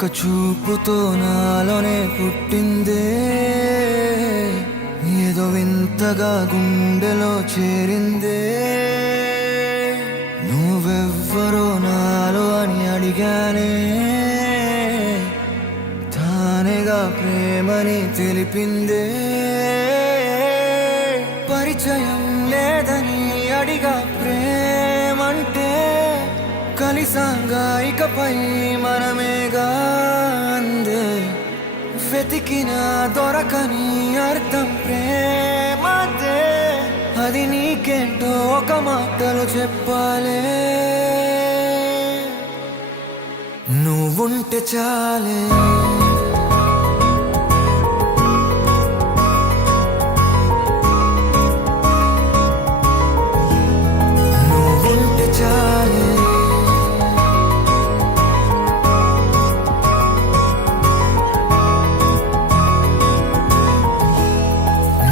ఒక చూపుతో నాలోనే పుట్టిందే, ఏదో వింతగా గుండెలో చేరిందే. నువ్వెవ్వరో నాలో అని అడిగానే, తానేగా ప్రేమని తెలిపిందే. పరిచయం లేదని అడిగా ప్రేమంటే, కలిసాంగా ఇకపై మనమేగా అందే. వెతికిన దొరకని అర్థం ప్రేమదే, అది నీకేంటో ఒక మాటలో చెప్పాలే. నువ్వుంటే చాలే, నువ్వుంటే చాలే,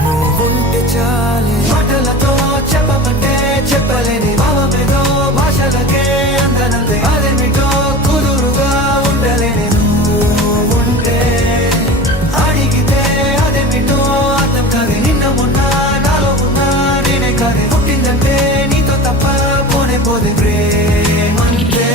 నువ్వుంటే చాలే. మాటలతో చెప్పమంటే చెప్పలేని భావమేదో భాషలకే అందనందే. అదేమిటో కుదురుగా ఉండలేని నువ్వుంటే, అడిగితే అదేమిటో అర్థం కాదే. నిన్న మొన్న నాలో ఉన్నా నేనే కాదే. పుట్టిందంటే నీతో తప్ప పోనే పోదే ప్రేమంతే.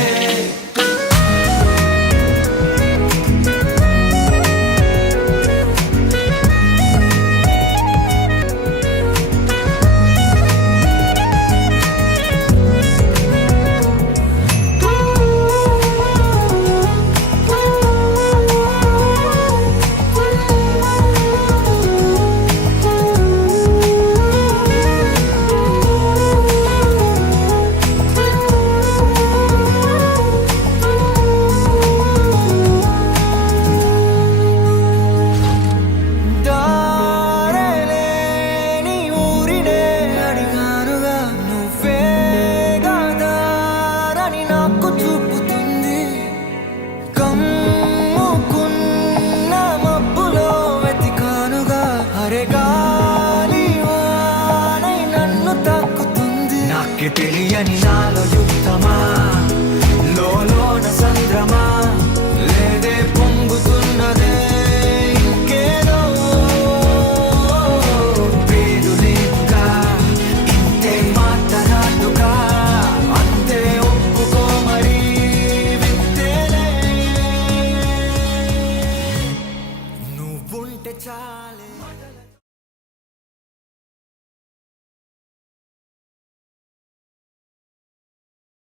తెలియని నా